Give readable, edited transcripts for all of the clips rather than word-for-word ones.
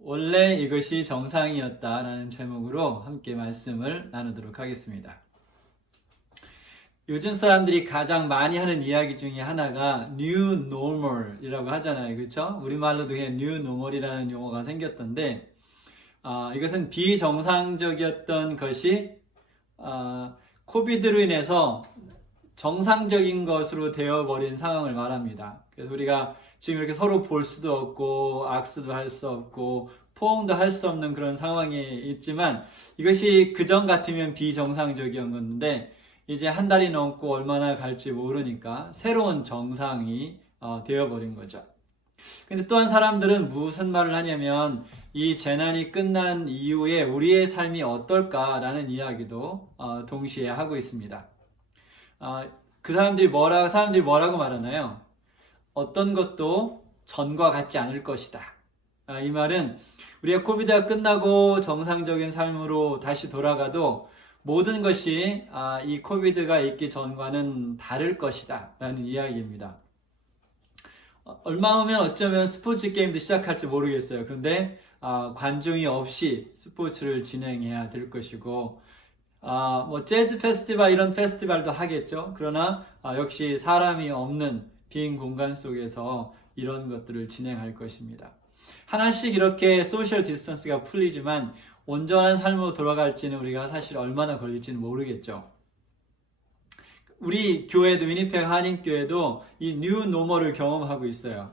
원래 이것이 정상이었다라는 제목으로 함께 말씀을 나누도록 하겠습니다. 요즘 사람들이 가장 많이 하는 이야기 중에 하나가 New Normal이라고 하잖아요. 그렇죠? 우리말로도 그냥 New Normal이라는 용어가 생겼던데 이것은 비정상적이었던 것이 코비드로 인해서 정상적인 것으로 되어버린 상황을 말합니다. 그래서 우리가 지금 이렇게 서로 볼 수도 없고 악수도 할 수 없고 포옹도 할 수 없는 그런 상황에 있지만 이것이 그전 같으면 비정상적이었는데 이제 한 달이 넘고 얼마나 갈지 모르니까 새로운 정상이 되어버린 거죠. 근데 또한 사람들은 무슨 말을 하냐면 이 재난이 끝난 이후에 우리의 삶이 어떨까라는 이야기도 동시에 하고 있습니다. 사람들이 뭐라고 말하나요? 어떤 것도 전과 같지 않을 것이다. 이 말은 우리가 코비드가 끝나고 정상적인 삶으로 다시 돌아가도 모든 것이 이 코비드가 있기 전과는 다를 것이다 라는 이야기입니다. 얼마 후면 어쩌면 스포츠 게임도 시작할지 모르겠어요. 근데 관중이 없이 스포츠를 진행해야 될 것이고 뭐 재즈 페스티벌 이런 페스티벌도 하겠죠. 그러나 역시 사람이 없는 빈 공간 속에서 이런 것들을 진행할 것입니다. 하나씩 이렇게 소셜 디스턴스가 풀리지만 온전한 삶으로 돌아갈지는 우리가 사실 얼마나 걸릴지는 모르겠죠. 우리 교회도 위니펙 한인교회도 이 뉴 노멀을 경험하고 있어요.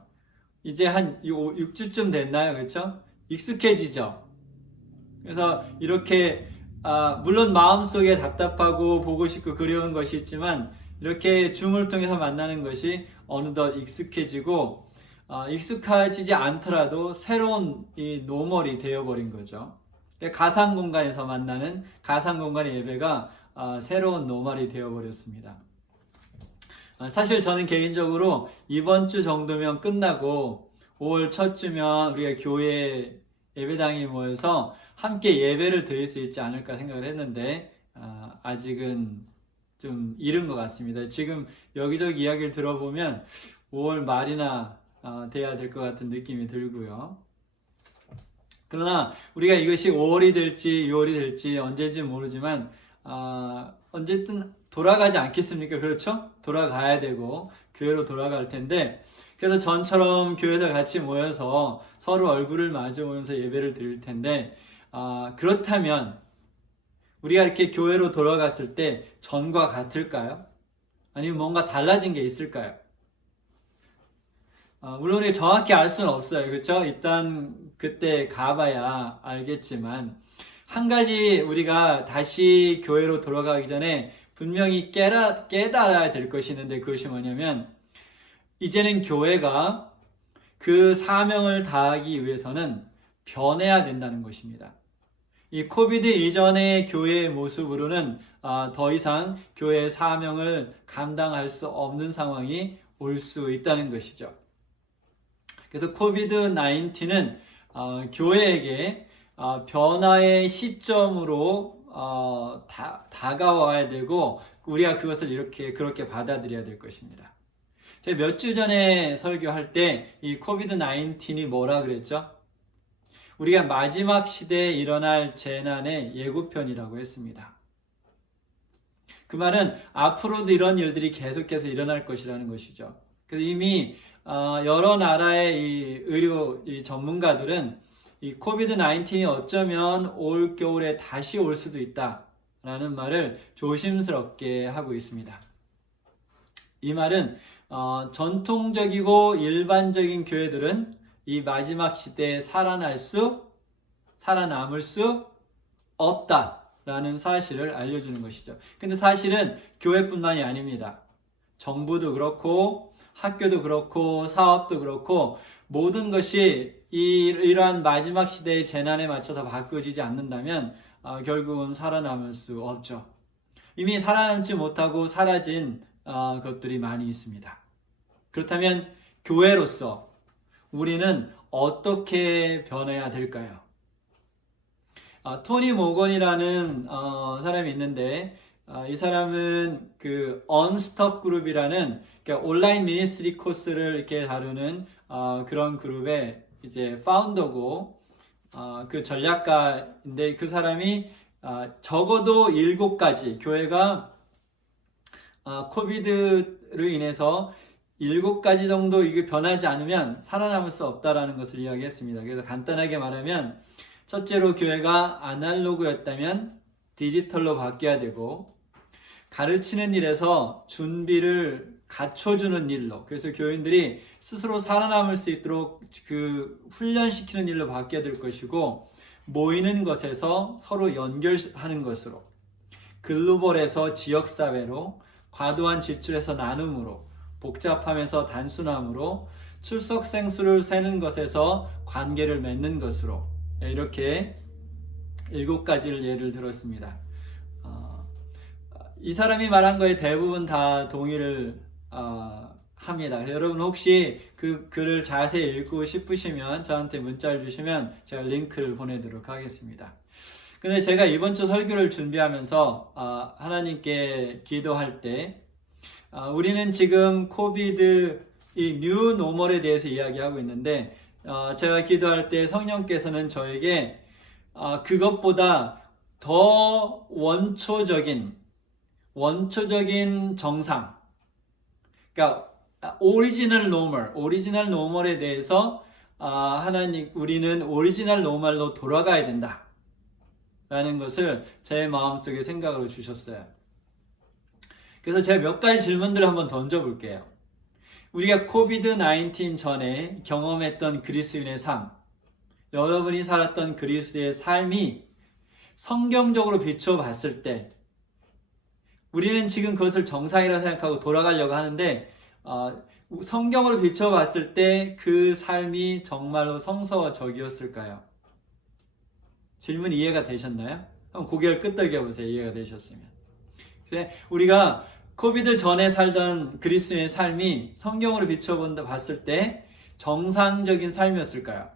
이제 한 6주쯤 됐나요? 그렇죠? 익숙해지죠. 그래서 이렇게 물론 마음속에 답답하고 보고 싶고 그리운 것이 있지만 이렇게 줌을 통해서 만나는 것이 어느덧 익숙해지고 익숙해지지 않더라도 새로운 이 노멀이 되어버린 거죠. 가상 공간에서 만나는 가상 공간의 예배가 새로운 노멀이 되어버렸습니다. 사실 저는 개인적으로 이번 주 정도면 끝나고 5월 첫 주면 우리가 교회 예배당에 모여서 함께 예배를 드릴 수 있지 않을까 생각을 했는데 아직은 좀 이른 것 같습니다. 지금 여기저기 이야기를 들어보면 5월 말이나 돼야 될 것 같은 느낌이 들고요. 그러나 우리가 이것이 5월이 될지 6월이 될지 언제인지 모르지만 어쨌든 돌아가지 않겠습니까? 그렇죠? 돌아가야 되고 교회로 돌아갈 텐데 그래서 전처럼 교회에서 같이 모여서 서로 얼굴을 마주보면서 예배를 드릴 텐데 그렇다면 우리가 이렇게 교회로 돌아갔을 때 전과 같을까요? 아니면 뭔가 달라진 게 있을까요? 물론 우리가 정확히 알 수는 없어요. 그렇죠? 일단 그때 가봐야 알겠지만 한 가지 우리가 다시 교회로 돌아가기 전에 분명히 깨달아야 될 것이 있는데 그것이 뭐냐면 이제는 교회가 그 사명을 다하기 위해서는 변해야 된다는 것입니다. 이 코비드 이전의 교회의 모습으로는 더 이상 교회의 사명을 감당할 수 없는 상황이 올 수 있다는 것이죠. 그래서 코비드 19은 교회에게 변화의 시점으로 다가와야 되고 우리가 그것을 그렇게 받아들여야 될 것입니다. 제가 몇 주 전에 설교할 때 이 코비드 19이 뭐라 그랬죠? 우리가 마지막 시대에 일어날 재난의 예고편이라고 했습니다. 그 말은 앞으로도 이런 일들이 계속해서 일어날 것이라는 것이죠. 그래서 이미 여러 나라의 이 의료 전문가들은 이 코비드 19이 어쩌면 올 겨울에 다시 올 수도 있다라는 말을 조심스럽게 하고 있습니다. 이 말은 전통적이고 일반적인 교회들은 이 마지막 시대에 살아남을 수 없다라는 사실을 알려주는 것이죠. 근데 사실은 교회뿐만이 아닙니다. 정부도 그렇고 학교도 그렇고 사업도 그렇고 모든 것이 이러한 마지막 시대의 재난에 맞춰서 바꿔지지 않는다면 결국은 살아남을 수 없죠. 이미 살아남지 못하고 사라진 것들이 많이 있습니다. 그렇다면 교회로서 우리는 어떻게 변해야 될까요? 토니 모건이라는 사람이 있는데 이 사람은 그 언스톱 그룹이라는 그러니까 온라인 미니스트리 코스를 이렇게 다루는 그런 그룹의 이제 파운더고 그 전략가인데 그 사람이 적어도 7가지 교회가 코비드로 인해서 7가지 정도 이게 변하지 않으면 살아남을 수 없다라는 것을 이야기했습니다. 그래서 간단하게 말하면 첫째로 교회가 아날로그였다면 디지털로 바뀌어야 되고, 가르치는 일에서 준비를 갖춰주는 일로, 그래서 교인들이 스스로 살아남을 수 있도록 그 훈련시키는 일로 바뀌어야 될 것이고, 모이는 것에서 서로 연결하는 것으로, 글로벌에서 지역사회로, 과도한 지출에서 나눔으로, 복잡함에서 단순함으로, 출석생 수를 세는 것에서 관계를 맺는 것으로, 이렇게 7가지를 예를 들었습니다. 이 사람이 말한 거에 대부분 다 동의를 합니다. 여러분 혹시 그 글을 자세히 읽고 싶으시면 저한테 문자를 주시면 제가 링크를 보내도록 하겠습니다. 근데 제가 이번 주 설교를 준비하면서 하나님께 기도할 때 우리는 지금 코비드 이 뉴 노멀에 대해서 이야기하고 있는데 제가 기도할 때 성령께서는 저에게 그것보다 더 원초적인 정상, 그러니까 오리지널 노멀에 대해서 하나님, 우리는 오리지널 노멀로 돌아가야 된다 라는 것을 제 마음속에 생각으로 주셨어요. 그래서 제가 몇 가지 질문들을 한번 던져볼게요. 우리가 코비드-19 전에 경험했던 그리스인의 삶, 여러분이 살았던 그리스도의 삶이 성경적으로 비춰봤을 때 우리는 지금 그것을 정상이라고 생각하고 돌아가려고 하는데 성경으로 비춰봤을 때 그 삶이 정말로 성서적이었을까요? 질문 이해가 되셨나요? 한번 고개를 끄덕여 보세요. 이해가 되셨으면. 우리가 코비드 전에 살던 그리스도의 삶이 성경으로 비춰봤을 때 정상적인 삶이었을까요?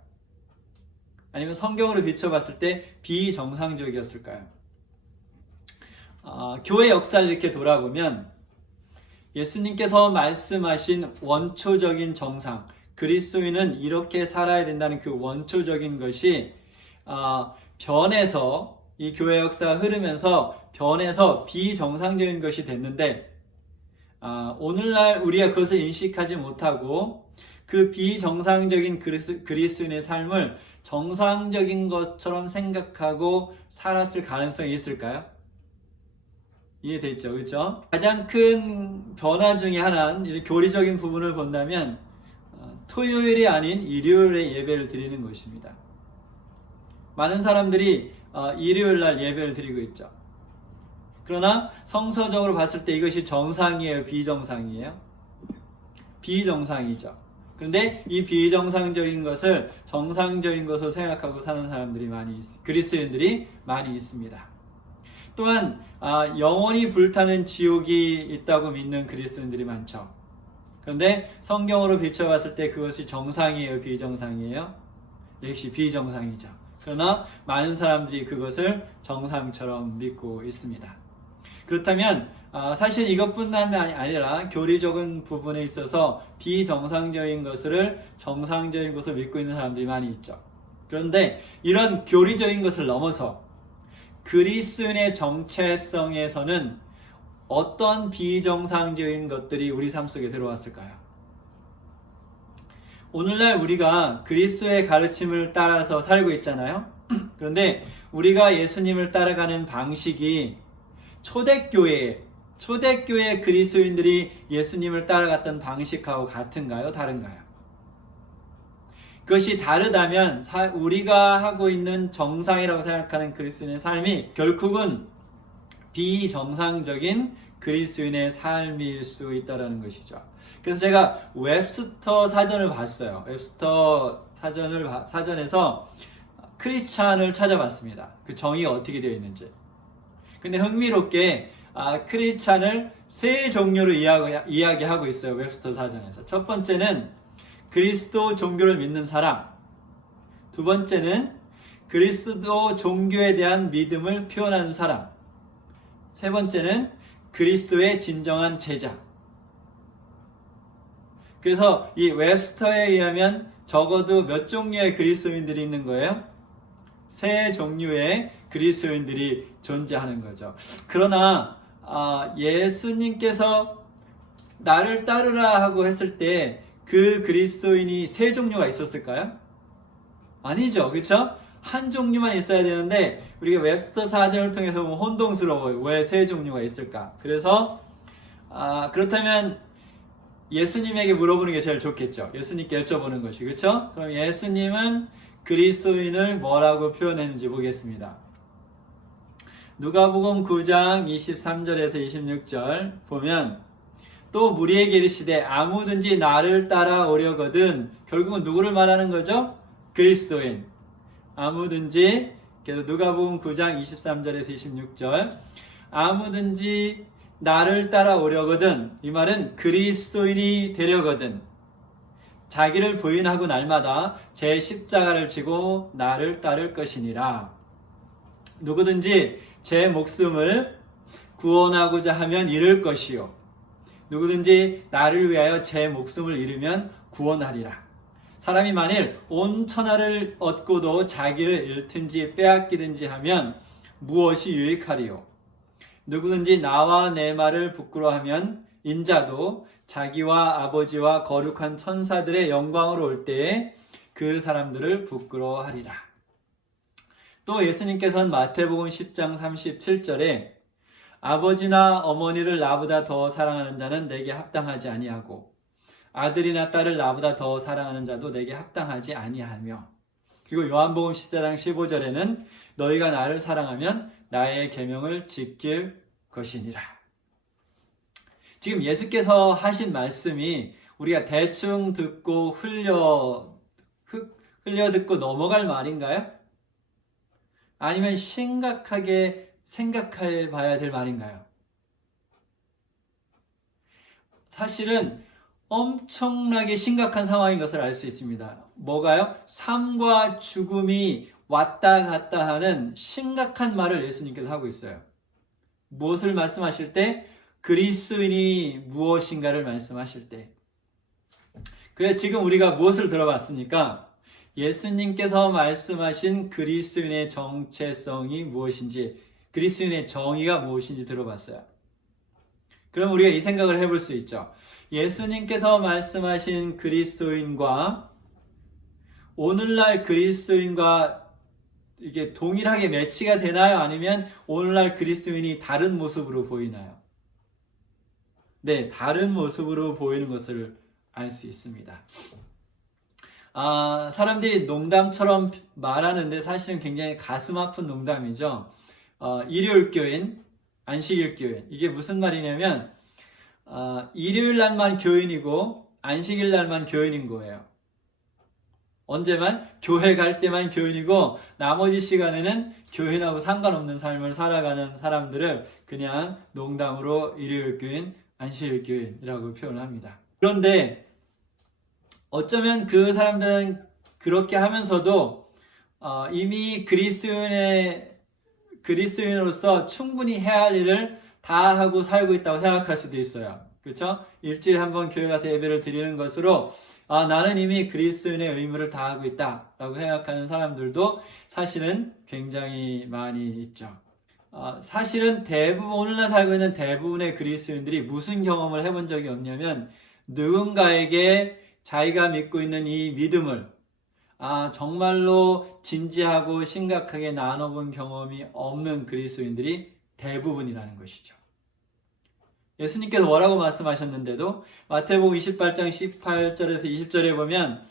아니면 성경으로 비춰봤을 때 비정상적이었을까요? 교회 역사를 이렇게 돌아보면 예수님께서 말씀하신 원초적인 정상, 그리스도인은 이렇게 살아야 된다는 그 원초적인 것이 변해서, 이 교회 역사가 흐르면서 변해서 비정상적인 것이 됐는데 오늘날 우리가 그것을 인식하지 못하고 그 비정상적인 그리스도인의 삶을 정상적인 것처럼 생각하고 살았을 가능성이 있을까요? 이해됐죠? 그렇죠? 가장 큰 변화 중에 하나는 교리적인 부분을 본다면 토요일이 아닌 일요일에 예배를 드리는 것입니다. 많은 사람들이 일요일 날 예배를 드리고 있죠. 그러나 성서적으로 봤을 때 이것이 정상이에요? 비정상이에요? 비정상이죠. 그런데 이 비정상적인 것을 정상적인 것으로 생각하고 사는 사람들이 그리스도인들이 많이 있습니다. 또한 영원히 불타는 지옥이 있다고 믿는 그리스도인들이 많죠. 그런데 성경으로 비춰봤을 때 그것이 정상이에요? 비정상이에요? 역시 비정상이죠. 그러나 많은 사람들이 그것을 정상처럼 믿고 있습니다. 그렇다면 사실 이것뿐만 아니라 교리적인 부분에 있어서 비정상적인 것을 정상적인 것으로 믿고 있는 사람들이 많이 있죠. 그런데 이런 교리적인 것을 넘어서 그리스도인의 정체성에서는 어떤 비정상적인 것들이 우리 삶 속에 들어왔을까요? 오늘날 우리가 그리스도의 가르침을 따라서 살고 있잖아요. 그런데 우리가 예수님을 따라가는 방식이 초대교회 그리스도인들이 예수님을 따라갔던 방식하고 같은가요? 다른가요? 그것이 다르다면 우리가 하고 있는 정상이라고 생각하는 그리스도인의 삶이 결국은 비정상적인 그리스도인의 삶일 수 있다는 것이죠. 그래서 제가 웹스터 사전을 봤어요. 웹스터 사전에서 크리스찬을 찾아봤습니다. 그 정의가 어떻게 되어 있는지. 근데 흥미롭게 크리스찬을 세 종류로 이야기하고 있어요. 웹스터 사전에서. 첫 번째는 그리스도 종교를 믿는 사람, 두 번째는 그리스도 종교에 대한 믿음을 표현하는 사람, 세 번째는 그리스도의 진정한 제자. 그래서 이 웹스터에 의하면 적어도 몇 종류의 그리스도인들이 있는 거예요? 세 종류의 그리스도인들이 존재하는 거죠. 그러나 예수님께서 나를 따르라 하고 했을 때 그 그리스도인이 세 종류가 있었을까요? 아니죠. 그렇죠? 한 종류만 있어야 되는데 우리가 웹스터 사전을 통해서 보면 혼동스러워요. 왜 세 종류가 있을까? 그래서 그렇다면 예수님에게 물어보는 게 제일 좋겠죠. 예수님께 여쭤보는 것이. 그렇죠? 그럼 예수님은 그리스도인을 뭐라고 표현했는지 보겠습니다. 누가복음 9장 23절에서 26절 보면 또 무리에게 이르시되 아무든지 나를 따라오려거든. 결국은 누구를 말하는 거죠? 그리스도인. 아무든지, 그래서 누가복음 9장 23절에서 26절 아무든지 나를 따라오려거든. 이 말은 그리스도인이 되려거든. 자기를 부인하고 날마다 제 십자가를 지고 나를 따를 것이니라. 누구든지 제 목숨을 구원하고자 하면 잃을 것이요. 누구든지 나를 위하여 제 목숨을 잃으면 구원하리라. 사람이 만일 온 천하를 얻고도 자기를 잃든지 빼앗기든지 하면 무엇이 유익하리요? 누구든지 나와 내 말을 부끄러워하면 인자도 자기와 아버지와 거룩한 천사들의 영광으로 올 때에 그 사람들을 부끄러워하리라. 또 예수님께서는 마태복음 10장 37절에 아버지나 어머니를 나보다 더 사랑하는 자는 내게 합당하지 아니하고 아들이나 딸을 나보다 더 사랑하는 자도 내게 합당하지 아니하며, 그리고 요한복음 14장 15절에는 너희가 나를 사랑하면 나의 계명을 지킬 것이니라. 지금 예수께서 하신 말씀이 우리가 대충 듣고 흘려 듣고 넘어갈 말인가요? 아니면 심각하게 생각해 봐야 될 말인가요? 사실은 엄청나게 심각한 상황인 것을 알 수 있습니다. 뭐가요? 삶과 죽음이 왔다 갔다 하는 심각한 말을 예수님께서 하고 있어요. 무엇을 말씀하실 때? 그리스도인이 무엇인가를 말씀하실 때. 그래서 지금 우리가 무엇을 들어봤습니까? 예수님께서 말씀하신 그리스도인의 정체성이 무엇인지, 그리스도인의 정의가 무엇인지 들어봤어요. 그럼 우리가 이 생각을 해볼 수 있죠. 예수님께서 말씀하신 그리스도인과 오늘날 그리스도인과 이게 동일하게 매치가 되나요? 아니면 오늘날 그리스도인이 다른 모습으로 보이나요? 네, 다른 모습으로 보이는 것을 알 수 있습니다. 사람들이 농담처럼 말하는데 사실은 굉장히 가슴 아픈 농담이죠. 일요일 교인, 안식일 교인. 이게 무슨 말이냐면 일요일 날만 교인이고 안식일 날만 교인인 거예요. 언제만? 교회 갈 때만 교인이고 나머지 시간에는 교인하고 상관없는 삶을 살아가는 사람들을 그냥 농담으로 일요일 교인, 안식일 교인이라고 표현을 합니다. 그런데 어쩌면 그 사람들은 그렇게 하면서도 이미 그리스도인으로서 충분히 해야 할 일을 다 하고 살고 있다고 생각할 수도 있어요. 그렇죠? 일주일에 한 번 교회 가서 예배를 드리는 것으로 나는 이미 그리스도인의 의무를 다하고 있다라고 생각하는 사람들도 사실은 굉장히 많이 있죠. 사실은 오늘날 살고 있는 대부분의 그리스도인들이 무슨 경험을 해본 적이 없냐면 누군가에게 자기가 믿고 있는 이 믿음을 정말로 진지하고 심각하게 나눠본 경험이 없는 그리스도인들이 대부분이라는 것이죠. 예수님께서 뭐라고 말씀하셨는데도 마태복음 28장 18절에서 20절에 보면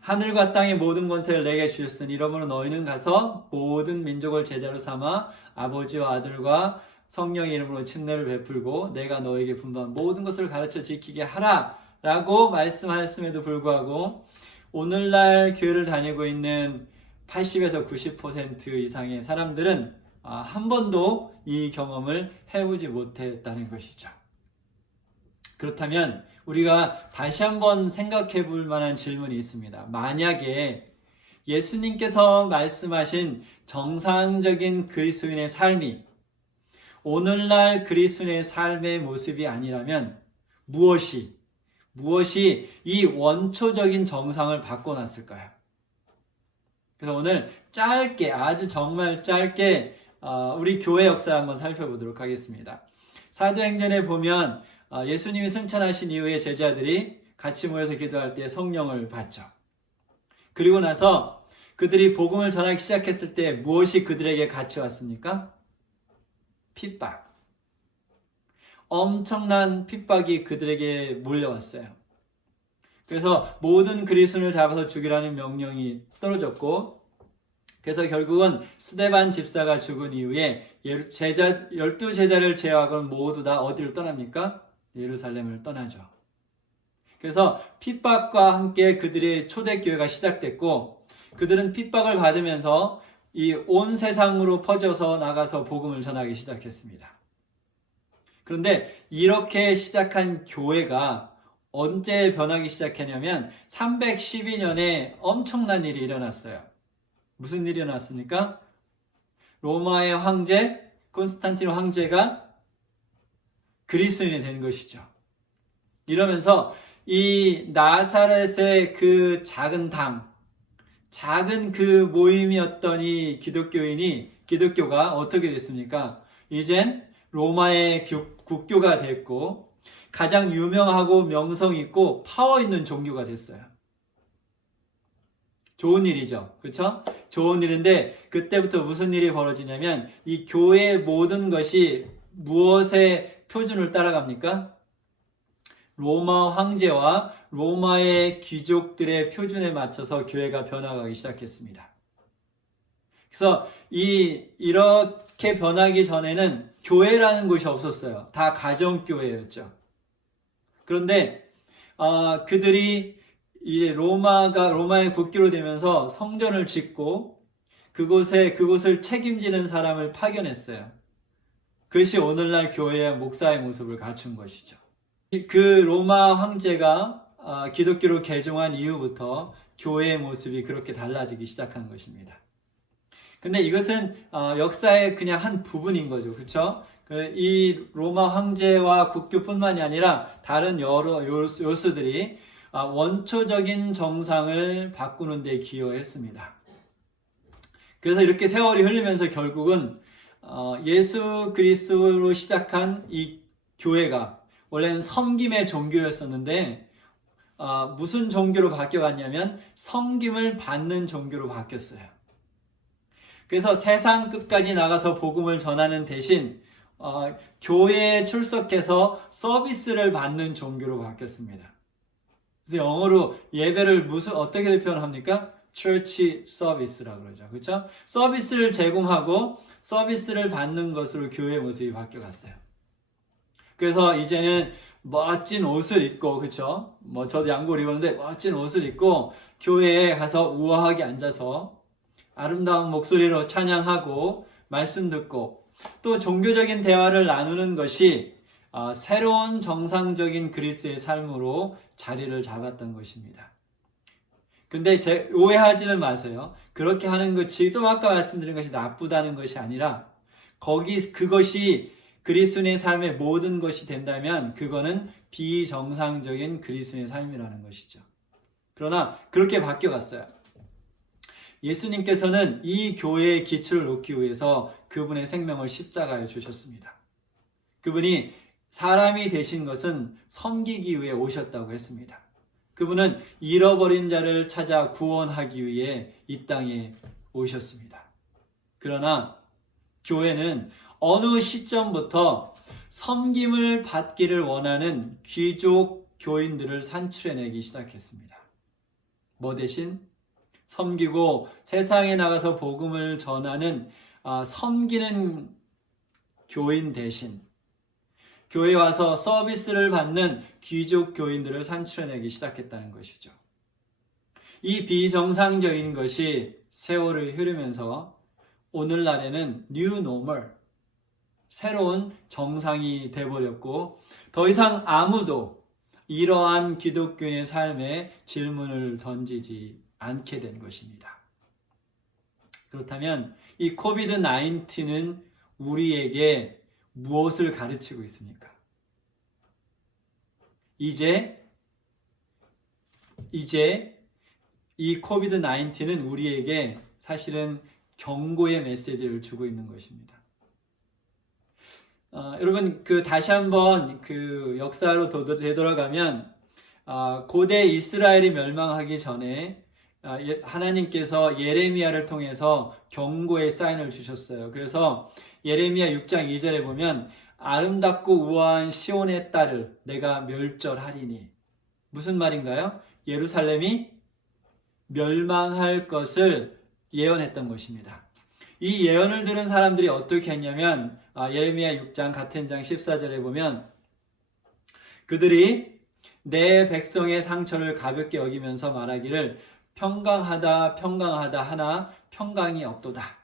하늘과 땅의 모든 권세를 내게 주셨으니 이러므로 너희는 가서 모든 민족을 제자로 삼아 아버지와 아들과 성령의 이름으로 침례를 베풀고 내가 너에게 분부한 모든 것을 가르쳐 지키게 하라 라고 말씀하였음에도 불구하고 오늘날 교회를 다니고 있는 80에서 90% 이상의 사람들은 한 번도 이 경험을 해보지 못했다는 것이죠. 그렇다면 우리가 다시 한번 생각해 볼 만한 질문이 있습니다. 만약에 예수님께서 말씀하신 정상적인 그리스도인의 삶이 오늘날 그리스도인의 삶의 모습이 아니라면 무엇이 이 원초적인 정상을 바꿔놨을까요? 그래서 오늘 짧게, 아주 정말 짧게 우리 교회 역사를 한번 살펴보도록 하겠습니다. 사도행전에 보면 예수님이 승천하신 이후에 제자들이 같이 모여서 기도할 때 성령을 받죠. 그리고 나서 그들이 복음을 전하기 시작했을 때 무엇이 그들에게 같이 왔습니까? 핍박. 엄청난 핍박이 그들에게 몰려왔어요. 그래서 모든 그리스도인을 잡아서 죽이라는 명령이 떨어졌고, 그래서 결국은 스데반 집사가 죽은 이후에 12제자를 제외하고는 모두 다 어디를 떠납니까? 예루살렘을 떠나죠. 그래서 핍박과 함께 그들의 초대교회가 시작됐고, 그들은 핍박을 받으면서 이 온 세상으로 퍼져서 나가서 복음을 전하기 시작했습니다. 그런데 이렇게 시작한 교회가 언제 변하기 시작했냐면 312년에 엄청난 일이 일어났어요. 무슨 일이 일어났습니까? 로마의 황제 콘스탄틴 황제가 그리스도인이 된 것이죠. 이러면서 이 나사렛의 그 작은 당, 작은 그 모임이었던 이 기독교가 어떻게 됐습니까? 이젠 로마의 국교가 됐고 가장 유명하고 명성 있고 파워 있는 종교가 됐어요. 좋은 일이죠. 그렇죠? 좋은 일인데 그때부터 무슨 일이 벌어지냐면 이 교회의 모든 것이 무엇의 표준을 따라갑니까? 로마 황제와 로마의 귀족들의 표준에 맞춰서 교회가 변화하기 시작했습니다. 그래서 이렇게 변하기 전에는 교회라는 곳이 없었어요. 다 가정교회였죠. 그런데 그들이 이제 로마의 국교로 되면서 성전을 짓고 그곳을 책임지는 사람을 파견했어요. 그것이 오늘날 교회의 목사의 모습을 갖춘 것이죠. 그 로마 황제가 기독교로 개종한 이후부터 교회의 모습이 그렇게 달라지기 시작한 것입니다. 근데 이것은 역사의 그냥 한 부분인 거죠. 그렇죠? 이 로마 황제와 국교뿐만이 아니라 다른 여러 요소들이 원초적인 정상을 바꾸는 데 기여했습니다. 그래서 이렇게 세월이 흐르면서 결국은 예수 그리스도로 시작한 이 교회가 원래는 섬김의 종교였었는데 무슨 종교로 바뀌어갔냐면 섬김을 받는 종교로 바뀌었어요. 그래서 세상 끝까지 나가서 복음을 전하는 대신 교회에 출석해서 서비스를 받는 종교로 바뀌었습니다. 그래서 영어로 예배를 어떻게 표현합니까? Church Service라고 그러죠. 그렇죠? 서비스를 제공하고 서비스를 받는 것으로 교회의 모습이 바뀌어갔어요. 그래서 이제는 멋진 옷을 입고, 그렇죠? 저도 양복을 입었는데 멋진 옷을 입고 교회에 가서 우아하게 앉아서 아름다운 목소리로 찬양하고 말씀 듣고 또 종교적인 대화를 나누는 것이 새로운 정상적인 그리스도의 삶으로 자리를 잡았던 것입니다. 근데 오해하지는 마세요. 그렇게 하는 것이 또 아까 말씀드린 것이 나쁘다는 것이 아니라 그것이 그리스도의 삶의 모든 것이 된다면 그거는 비정상적인 그리스도의 삶이라는 것이죠. 그러나 그렇게 바뀌어갔어요. 예수님께서는 이 교회의 기초를 놓기 위해서 그분의 생명을 십자가에 주셨습니다. 그분이 사람이 되신 것은 섬기기 위해 오셨다고 했습니다. 그분은 잃어버린 자를 찾아 구원하기 위해 이 땅에 오셨습니다. 그러나 교회는 어느 시점부터 섬김을 받기를 원하는 귀족 교인들을 산출해내기 시작했습니다. 뭐 대신? 섬기고 세상에 나가서 복음을 전하는 섬기는 교인 대신 교회에 와서 서비스를 받는 귀족 교인들을 산출해내기 시작했다는 것이죠. 이 비정상적인 것이 세월을 흐르면서 오늘날에는 New Normal, 새로운 정상이 되어버렸고 더 이상 아무도 이러한 기독교인의 삶에 질문을 던지지 않게 된 것입니다. 그렇다면 이 코비드-19는 우리에게 무엇을 가르치고 있습니까? 이제 이 코비드-19는 우리에게 사실은 경고의 메시지를 주고 있는 것입니다. 여러분, 다시 한번 역사로 되돌아가면, 고대 이스라엘이 멸망하기 전에, 하나님께서 예레미야를 통해서 경고의 사인을 주셨어요. 그래서 예레미야 6장 2절에 보면, 아름답고 우아한 시온의 딸을 내가 멸절하리니. 무슨 말인가요? 예루살렘이 멸망할 것을 예언했던 것입니다. 이 예언을 들은 사람들이 어떻게 했냐면, 예레미야 6장 같은 장 14절에 보면, 그들이 내 백성의 상처를 가볍게 여기면서 말하기를 평강하다 평강하다 하나 평강이 없도다.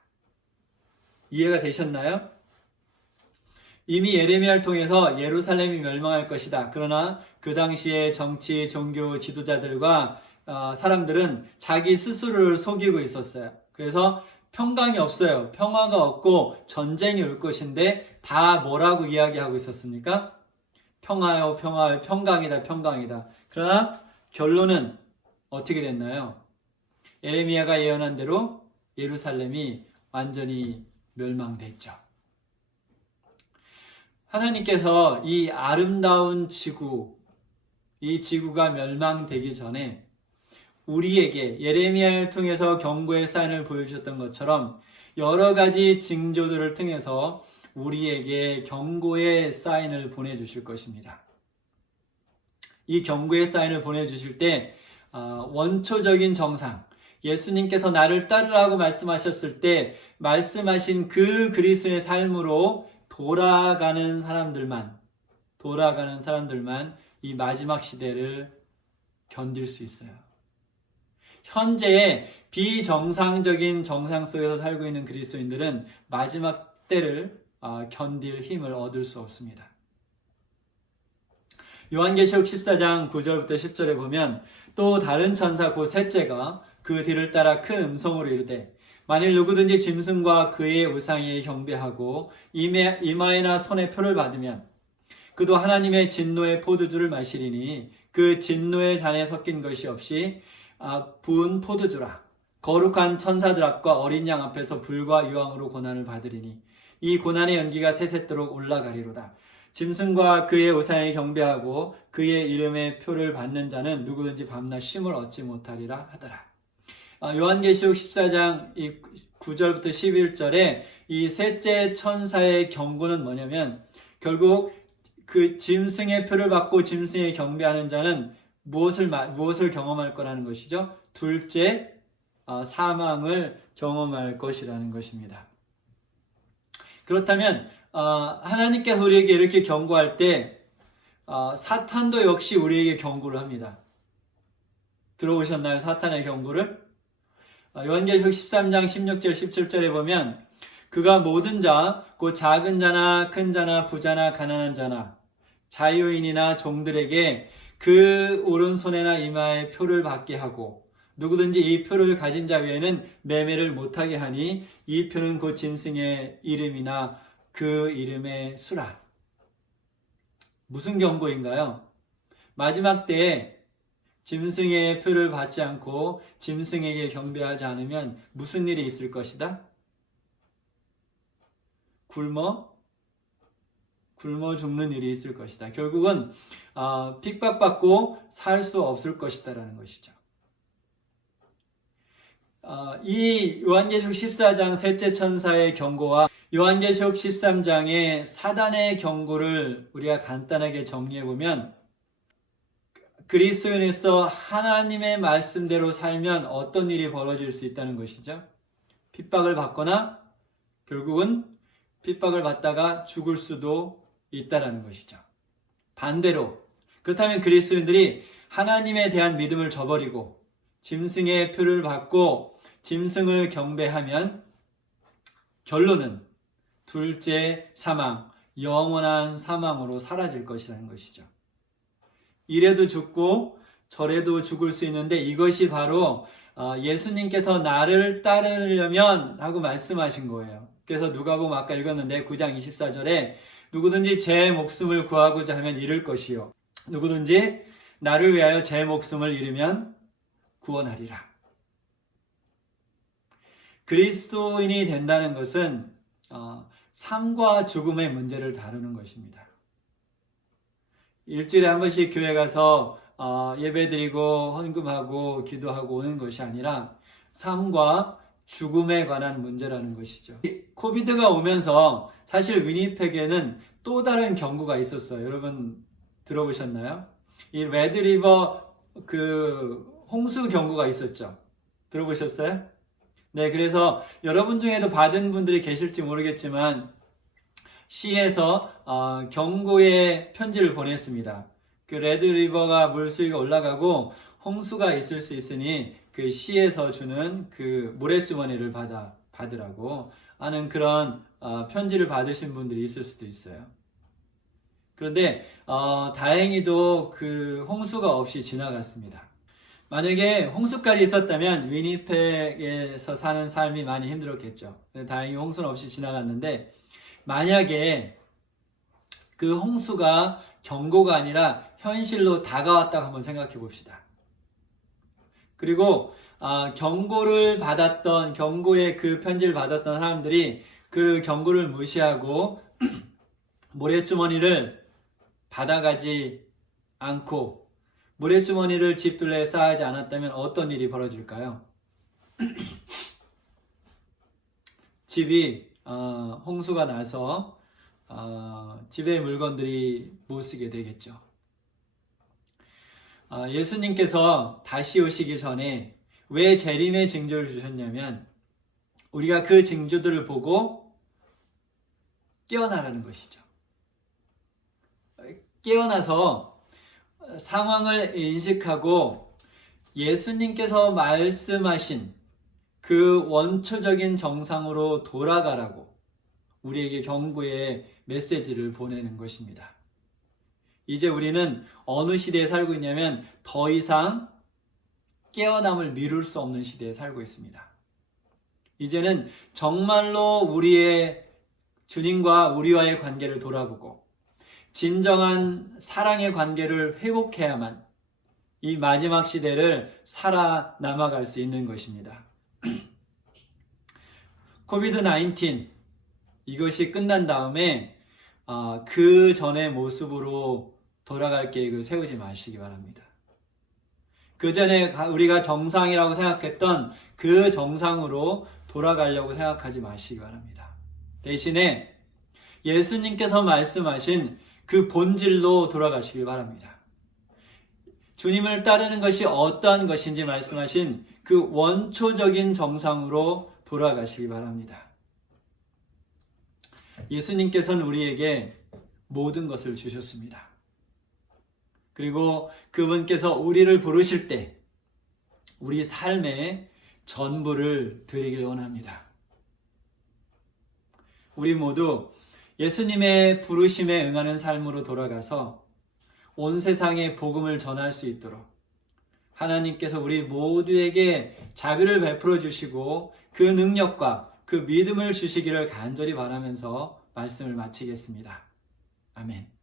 이해가 되셨나요? 이미 예레미야를 통해서 예루살렘이 멸망할 것이다. 그러나 그 당시에 정치, 종교 지도자들과 사람들은 자기 스스로를 속이고 있었어요. 그래서 평강이 없어요. 평화가 없고 전쟁이 올 것인데 다 뭐라고 이야기하고 있었습니까? 평화요, 평화요, 평강이다, 평강이다. 그러나 결론은 어떻게 됐나요? 예레미야가 예언한 대로 예루살렘이 완전히 멸망됐죠. 하나님께서 이 아름다운 지구, 이 지구가 멸망되기 전에 우리에게 예레미야를 통해서 경고의 사인을 보여주셨던 것처럼 여러 가지 징조들을 통해서 우리에게 경고의 사인을 보내주실 것입니다. 이 경고의 사인을 보내주실 때 원초적인 정상, 예수님께서 나를 따르라고 말씀하셨을 때 말씀하신 그 그리스도의 삶으로 돌아가는 사람들만 이 마지막 시대를 견딜 수 있어요. 현재의 비정상적인 정상 속에서 살고 있는 그리스도인들은 마지막 때를 견딜 힘을 얻을 수 없습니다. 요한계시록 14장 9절부터 10절에 보면 또 다른 천사 곧 셋째가 그 뒤를 따라 큰 음성으로 이르되 만일 누구든지 짐승과 그의 우상에 경배하고 이마에나 손에 표를 받으면 그도 하나님의 진노의 포도주를 마시리니 그 진노의 잔에 섞인 것이 없이 부은 포도주라. 거룩한 천사들 앞과 어린 양 앞에서 불과 유황으로 고난을 받으리니 이 고난의 연기가 세세토록 올라가리로다. 짐승과 그의 우상에 경배하고 그의 이름의 표를 받는 자는 누구든지 밤낮 쉼을 얻지 못하리라 하더라. 요한계시록 14장 9절부터 11절에 이 셋째 천사의 경고는 뭐냐면 결국 그 짐승의 표를 받고 짐승에 경배하는 자는 무엇을 경험할 거라는 것이죠? 둘째, 사망을 경험할 것이라는 것입니다. 그렇다면 하나님께서 우리에게 이렇게 경고할 때 사탄도 역시 우리에게 경고를 합니다. 들어보셨나요? 사탄의 경고를? 요한계시록 13장 16절 17절에 보면 그가 모든 자, 곧 작은 자나 큰 자나 부자나 가난한 자나 자유인이나 종들에게 그 오른손에나 이마에 표를 받게 하고 누구든지 이 표를 가진 자 외에는 매매를 못하게 하니 이 표는 곧 짐승의 이름이나 그 이름의 수라. 무슨 경고인가요? 마지막 때에 짐승의 표를 받지 않고 짐승에게 경배하지 않으면 무슨 일이 있을 것이다? 굶어 죽는 일이 있을 것이다. 결국은 핍박받고 살 수 없을 것이다라는 것이죠. 이 요한계시록 14장 셋째 천사의 경고와 요한계시록 13장의 사단의 경고를 우리가 간단하게 정리해보면 그리스도인에서 하나님의 말씀대로 살면 어떤 일이 벌어질 수 있다는 것이죠. 핍박을 받거나 결국은 핍박을 받다가 죽을 수도 있다는 것이죠. 반대로 그렇다면 그리스도인들이 하나님에 대한 믿음을 저버리고 짐승의 표를 받고 짐승을 경배하면 결론은 둘째 사망, 영원한 사망으로 사라질 것이라는 것이죠. 이래도 죽고 저래도 죽을 수 있는데 이것이 바로 예수님께서 나를 따르려면 하고 말씀하신 거예요. 그래서 누가복음 아까 읽었는데 9장 24절에 누구든지 제 목숨을 구하고자 하면 잃을 것이요 누구든지 나를 위하여 제 목숨을 잃으면 구원하리라. 그리스도인이 된다는 것은 삶과 죽음의 문제를 다루는 것입니다. 일주일에 한 번씩 교회 가서 예배드리고 헌금하고 기도하고 오는 것이 아니라 삶과 죽음에 관한 문제라는 것이죠. 코비드가 오면서 사실 위니펙에는 또 다른 경고가 있었어요. 여러분 들어보셨나요? 이 레드리버 홍수 경고가 있었죠. 들어보셨어요? 네, 그래서 여러분 중에도 받은 분들이 계실지 모르겠지만 시에서 경고의 편지를 보냈습니다. 그 레드리버가 물수위가 올라가고 홍수가 있을 수 있으니 그 시에서 주는 그 모래주머니를 받으라고 하는 그런 편지를 받으신 분들이 있을 수도 있어요. 그런데 다행히도 그 홍수가 없이 지나갔습니다. 만약에 홍수까지 있었다면 위니펙에서 사는 삶이 많이 힘들었겠죠. 다행히 홍수는 없이 지나갔는데 만약에 그 홍수가 경고가 아니라 현실로 다가왔다고 한번 생각해 봅시다. 그리고 경고의 그 편지를 받았던 사람들이 그 경고를 무시하고 모래주머니를 받아가지 않고 모래주머니를 집 둘레에 쌓지 않았다면 어떤 일이 벌어질까요? 집이 홍수가 나서 집의 물건들이 못 쓰게 되겠죠. 예수님께서 다시 오시기 전에 왜 재림의 징조를 주셨냐면 우리가 그 징조들을 보고 깨어나라는 것이죠. 깨어나서 상황을 인식하고 예수님께서 말씀하신 그 원초적인 정상으로 돌아가라고 우리에게 경고의 메시지를 보내는 것입니다. 이제 우리는 어느 시대에 살고 있냐면 더 이상 깨어남을 미룰 수 없는 시대에 살고 있습니다. 이제는 정말로 우리의 주님과 우리와의 관계를 돌아보고 진정한 사랑의 관계를 회복해야만 이 마지막 시대를 살아남아갈 수 있는 것입니다. 코비드-19 이것이 끝난 다음에 그 전의 모습으로 돌아갈 계획을 세우지 마시기 바랍니다. 그 전에 우리가 정상이라고 생각했던 그 정상으로 돌아가려고 생각하지 마시기 바랍니다. 대신에 예수님께서 말씀하신 그 본질로 돌아가시기 바랍니다. 주님을 따르는 것이 어떠한 것인지 말씀하신 그 원초적인 정상으로 돌아가시기 바랍니다. 예수님께서는 우리에게 모든 것을 주셨습니다. 그리고 그분께서 우리를 부르실 때 우리 삶의 전부를 드리길 원합니다. 우리 모두 예수님의 부르심에 응하는 삶으로 돌아가서 온 세상에 복음을 전할 수 있도록 하나님께서 우리 모두에게 자비를 베풀어 주시고 그 능력과 그 믿음을 주시기를 간절히 바라면서 말씀을 마치겠습니다. 아멘.